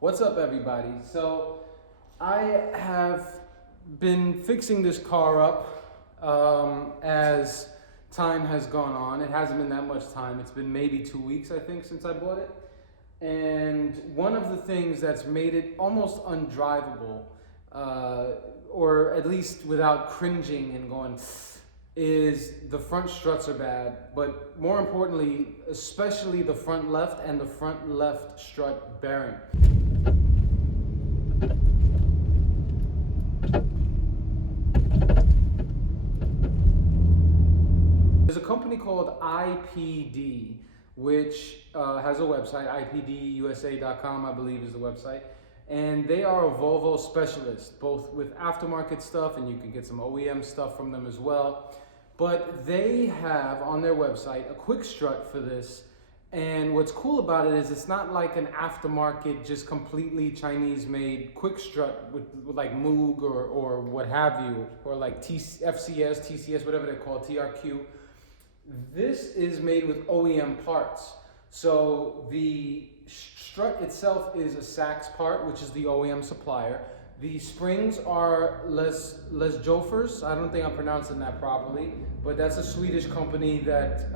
What's up, everybody? So I have been fixing this car up as time has gone on. It hasn't been that much time. It's been maybe 2 weeks, I think, since I bought it. And one of the things that's made it almost undrivable, or at least without cringing and going, is the front struts are bad, but more importantly, especially the front left and the front left strut bearing. There's a company called IPD, which has a website, IPDUSA.com, I believe is the website. And they are a Volvo specialist, both with aftermarket stuff, and you can get some OEM stuff from them as well. But they have on their website a quick strut for this. And what's cool about it is it's not like an aftermarket, just completely Chinese made quick strut with like Moog or what have you, or like FCS, TCS, whatever they call it, TRQ. This is made with OEM parts. So the strut itself is a Sachs part, which is the OEM supplier. The springs are Les Jofers. I don't think I'm pronouncing that properly, but that's a Swedish company that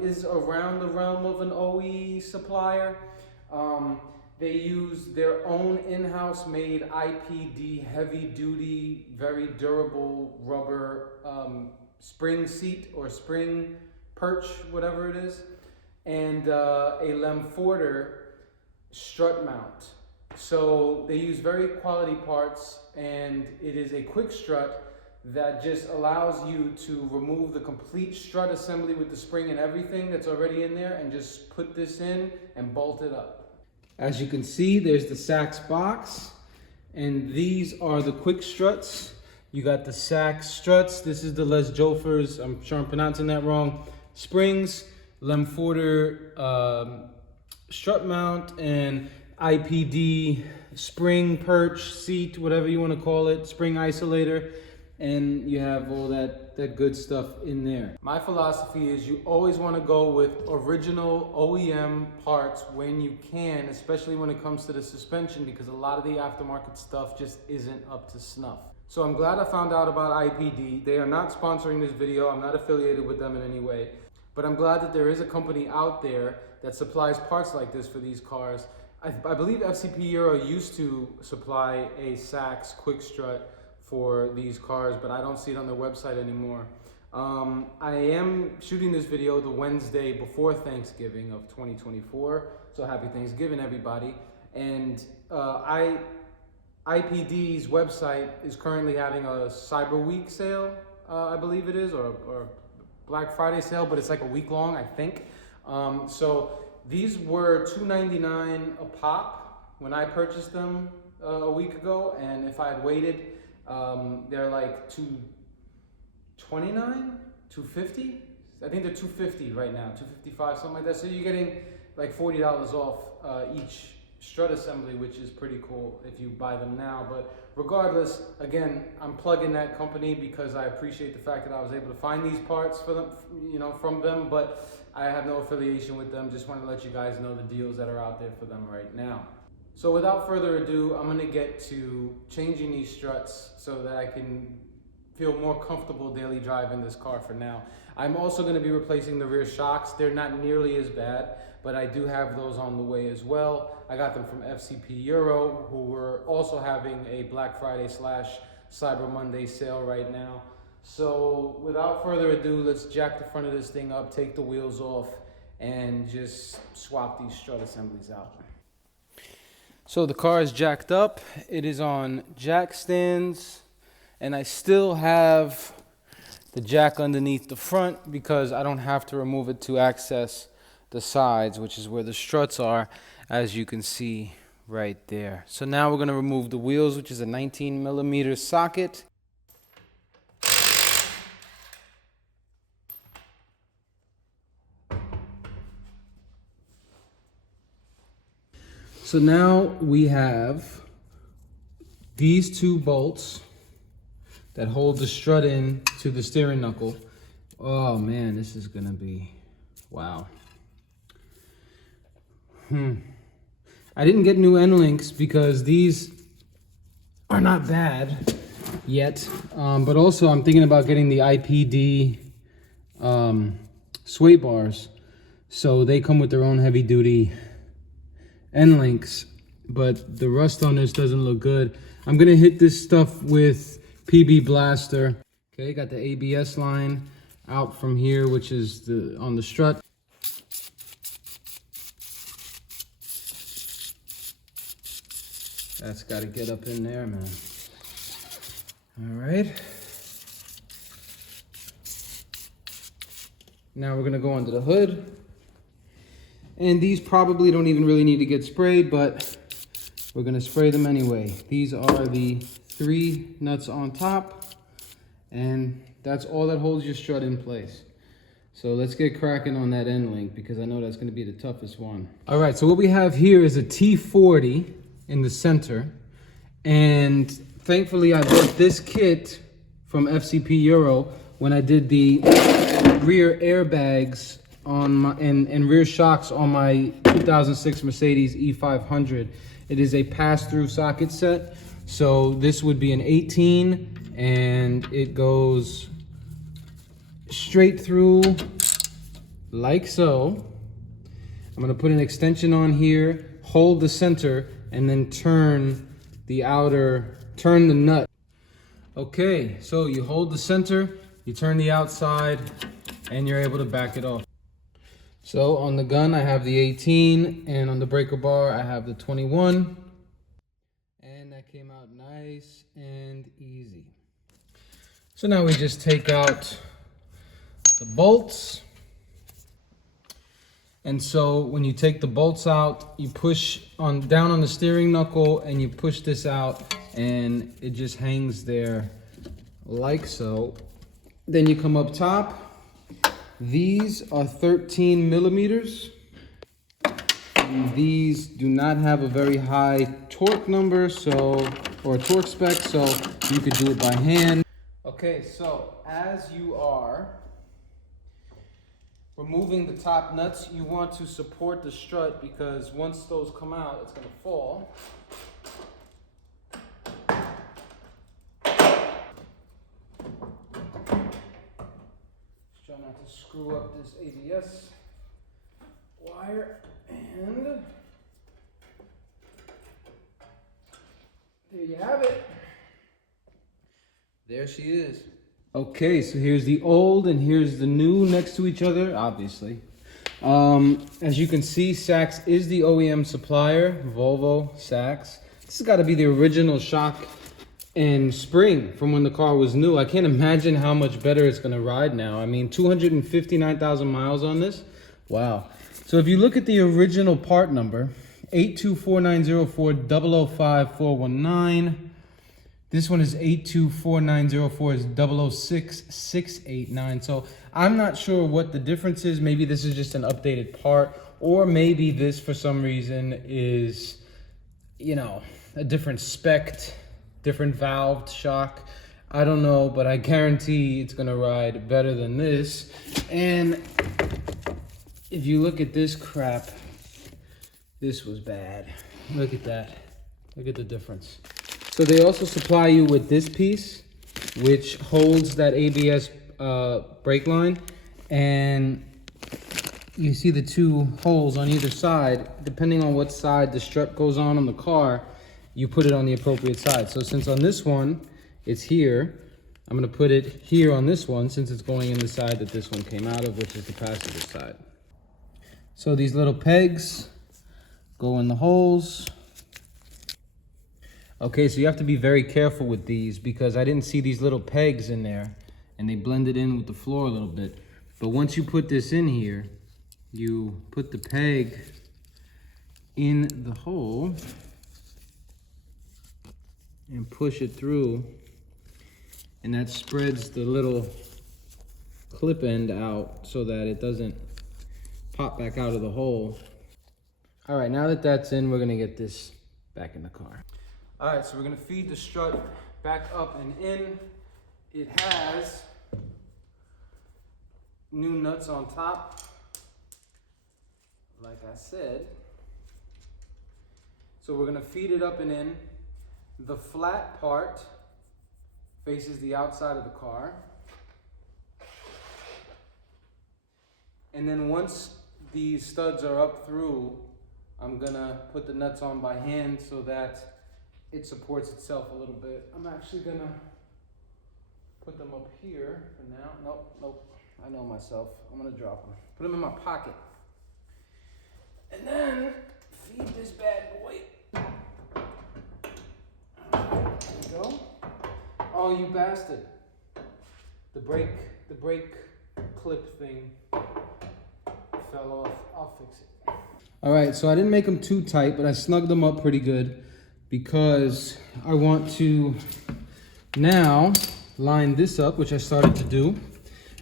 is around the realm of an OE supplier. They use their own in-house made IPD heavy duty, very durable rubber spring seat or spring perch, whatever it is, and a Lemforder strut mount. So they use very quality parts, and it is a quick strut that just allows you to remove the complete strut assembly with the spring and everything that's already in there and just put this in and bolt it up. As you can see, there's the Sachs box, and these are the quick struts. You got the Sachs struts. This is the Les Jofers, I'm sure I'm pronouncing that wrong, springs, Lemforder strut mount, and IPD spring perch seat, whatever you want to call it, spring isolator, and you have all that good stuff in there. My philosophy is you always want to go with original OEM parts when you can, especially when it comes to the suspension, because a lot of the aftermarket stuff just isn't up to snuff. So I'm glad I found out about IPD. They are not sponsoring this video. I'm not affiliated with them in any way, but I'm glad that there is a company out there that supplies parts like this for these cars. I believe FCP Euro used to supply a Sachs quick strut for these cars, but I don't see it on their website anymore. I am shooting this video the Wednesday before Thanksgiving of 2024, so happy Thanksgiving, everybody. And IPD's website is currently having a Cyber Week sale, I believe it is, or Black Friday sale, but it's like a week long, I think. So these were $2.99 a pop when I purchased them a week ago, and if I had waited, they're like $229, $250. I think they're $250 right now, $255, something like that. So you're getting like $40 off each strut assembly, which is pretty cool if you buy them now. But regardless, again, I'm plugging that company because I appreciate the fact that I was able to find these parts for them, from them, but I have no affiliation with them. Just want to let you guys know the deals that are out there for them right now. So without further ado, I'm going to get to changing these struts so that I can feel more comfortable daily driving this car for now. I'm also going to be replacing the rear shocks. They're not nearly as bad, but I do have those on the way as well. I got them from FCP Euro, who were also having a Black Friday / Cyber Monday sale right now. So without further ado, let's jack the front of this thing up, take the wheels off, and just swap these strut assemblies out. So the car is jacked up. It is on jack stands, and I still have the jack underneath the front because I don't have to remove it to access the sides, which is where the struts are, as you can see right there. So now we're going to remove the wheels, which is a 19mm socket. So now we have these two bolts that hold the strut in to the steering knuckle. Oh man, this is gonna be, wow. I didn't get new end links because these are not bad yet. But also I'm thinking about getting the IPD sway bars. So they come with their own heavy duty end links, but the rust on this doesn't look good. I'm gonna hit this stuff with PB Blaster. Okay, got the ABS line out from here, which is on the strut. That's got to get up in there, man. All right. Now we're gonna go under the hood. And these probably don't even really need to get sprayed, but we're gonna spray them anyway. These are the 3 nuts on top, and that's all that holds your strut in place. So let's get cracking on that end link because I know that's gonna be the toughest one. All right, so what we have here is a T40 in the center. And thankfully I bought this kit from FCP Euro when I did the rear airbags on my and rear shocks on my 2006 Mercedes E500. It is a pass-through socket set. So this would be an 18 and it goes straight through like so. I'm gonna put an extension on here, hold the center, and then turn the nut. Okay, so you hold the center, you turn the outside, and you're able to back it off. So on the gun, I have the 18, and on the breaker bar, I have the 21. And that came out nice and easy. So now we just take out the bolts. And so when you take the bolts out, you push down on the steering knuckle and you push this out and it just hangs there like so. Then you come up top. These are 13 millimeters. And these do not have a very high torque number, or torque spec, so you could do it by hand. Okay, so as you are removing the top nuts, you want to support the strut because once those come out, it's going to fall. Just try not to screw up this ABS wire, and there you have it. There she is. Okay, so here's the old and here's the new next to each other, obviously. As you can see, Sachs is the OEM supplier, Volvo, Sachs. This has got to be the original shock and spring from when the car was new. I can't imagine how much better it's going to ride now. I mean, 259,000 miles on this. Wow. So if you look at the original part number, 824904005 This one is 8249040 is 006689. So I'm not sure what the difference is. Maybe this is just an updated part, or maybe this for some reason is, you know, a different spec, different valved shock. I don't know, but I guarantee it's gonna ride better than this. And if you look at this crap, this was bad. Look at that. Look at the difference. So they also supply you with this piece, which holds that ABS brake line. And you see the two holes on either side. Depending on what side the strut goes on the car, you put it on the appropriate side. So since on this one, it's here, I'm gonna put it here on this one since it's going in the side that this one came out of, which is the passenger side. So these little pegs go in the holes. Okay, so you have to be very careful with these because I didn't see these little pegs in there and they blended in with the floor a little bit. But once you put this in here, you put the peg in the hole and push it through, and that spreads the little clip end out so that it doesn't pop back out of the hole. All right, now that that's in, we're gonna get this back in the car. All right, so we're gonna feed the strut back up and in. It has new nuts on top, like I said. So we're gonna feed it up and in. The flat part faces the outside of the car. And then once these studs are up through, I'm gonna put the nuts on by hand so that it supports itself a little bit. I'm actually gonna put them up here for now. Nope, I know myself. I'm gonna drop them. Put them in my pocket. And then feed this bad boy. There we go. Oh, you bastard. The brake clip thing fell off. I'll fix it. All right, so I didn't make them too tight, but I snugged them up pretty good because I want to now line this up, which I started to do.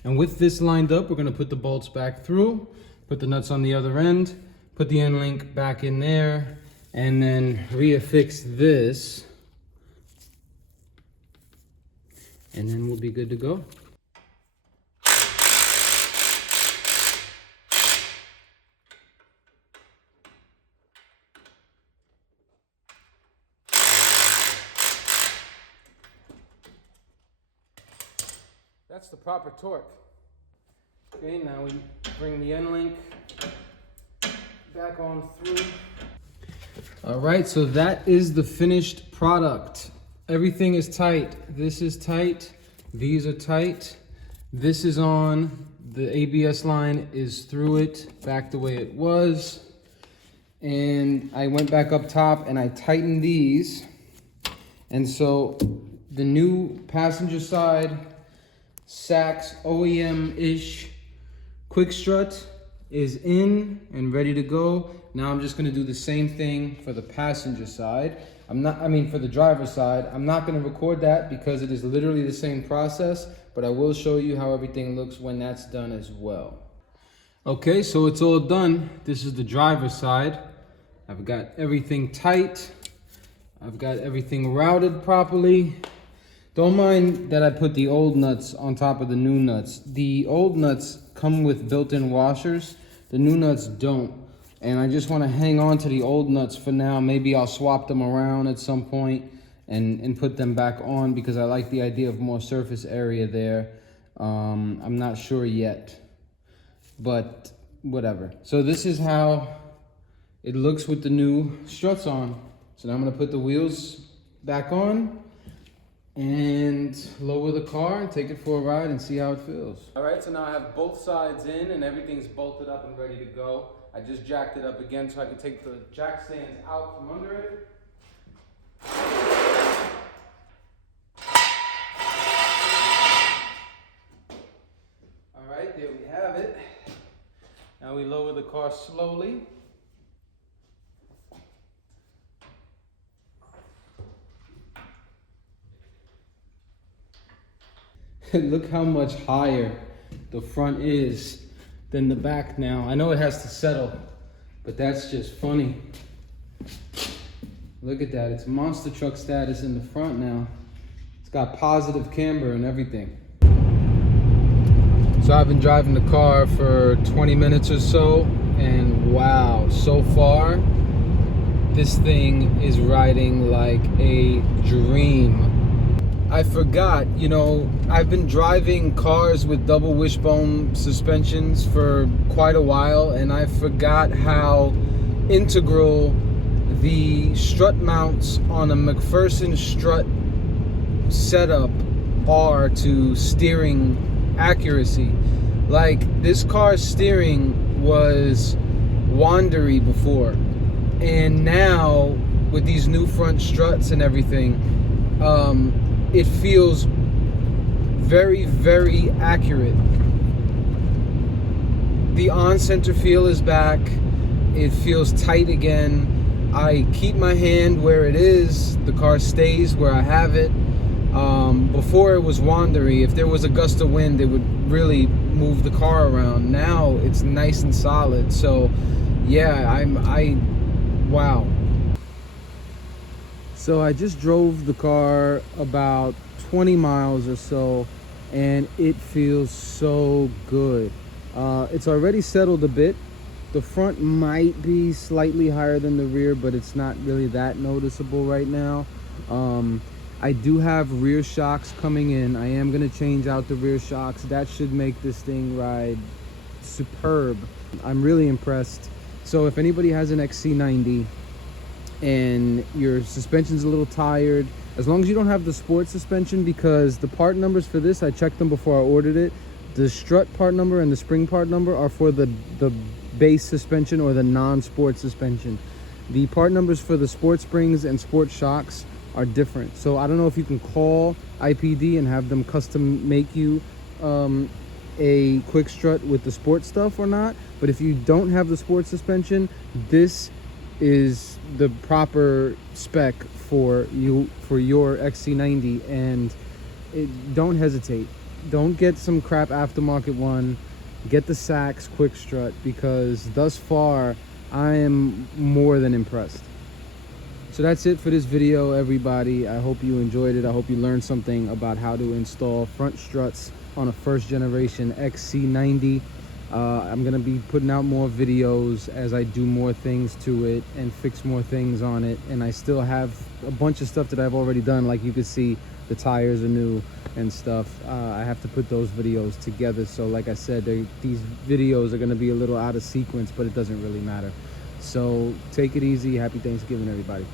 And with this lined up, we're gonna put the bolts back through, put the nuts on the other end, put the end link back in there, and then reaffix this. And then we'll be good to go. That's the proper torque. Okay, now we bring the end link back on through. All right, so that is the finished product. Everything is tight. This is tight. These are tight. This is on. The ABS line is through it, back the way it was. And I went back up top and I tightened these. And so the new passenger side Sachs OEM-ish quick strut is in and ready to go. Now I'm just gonna do the same thing for the passenger side. For the driver's side. I'm not gonna record that because it is literally the same process, but I will show you how everything looks when that's done as well. Okay, so it's all done. This is the driver's side. I've got everything tight. I've got everything routed properly. Don't mind that I put the old nuts on top of the new nuts. The old nuts come with built-in washers. The new nuts don't. And I just want to hang on to the old nuts for now. Maybe I'll swap them around at some point and put them back on because I like the idea of more surface area there. I'm not sure yet, but whatever. So this is how it looks with the new struts on. So now I'm going to put the wheels back on and lower the car and take it for a ride and see how it feels. All right, so now I have both sides in and everything's bolted up and ready to go. I just jacked it up again so I can take the jack stands out from under it. All right, there we have it. Now we lower the car slowly. Look how much higher the front is than the back now. I know it has to settle, but that's just funny. Look at that, it's monster truck status in the front now. It's got positive camber and everything. So I've been driving the car for 20 minutes or so, and wow, so far, this thing is riding like a dream. I forgot, you know, I've been driving cars with double wishbone suspensions for quite a while, and I forgot how integral the strut mounts on a McPherson strut setup are to steering accuracy. Like, this car's steering was wandery before, and now with these new front struts and everything, it feels very, very accurate. The on-center feel is back. It feels tight again. I keep my hand where it is. The car stays where I have it. Before it was wandery. If there was a gust of wind, it would really move the car around. Now it's nice and solid. So yeah, wow. So I just drove the car about 20 miles or so, and it feels so good. It's already settled a bit, The front might be slightly higher than the rear, but it's not really that noticeable right now. I do have rear shocks coming in. I am going to change out the rear shocks. That should make this thing ride superb. I'm really impressed. So if anybody has an XC90 and your suspension's a little tired, as long as you don't have the sport suspension, because the part numbers for this, I checked them before I ordered it. The strut part number and the spring part number are for the base suspension or the non-sport suspension. The part numbers for the sport springs and sport shocks are different. So I don't know if you can call IPD and have them custom make you a quick strut with the sport stuff or not. But if you don't have the sport suspension, this is the proper spec for your XC90, and don't hesitate. Don't get some crap aftermarket one. Get the Sachs quick strut, because thus far I am more than impressed. So that's it for this video, everybody. I hope you enjoyed it. I hope you learned something about how to install front struts on a first generation XC90. I'm gonna be putting out more videos as I do more things to it and fix more things on it. And I still have a bunch of stuff that I've already done. Like you can see, the tires are new and stuff. I have to put those videos together. So like I said, these videos are gonna be a little out of sequence, but it doesn't really matter. So take it easy. Happy Thanksgiving, everybody.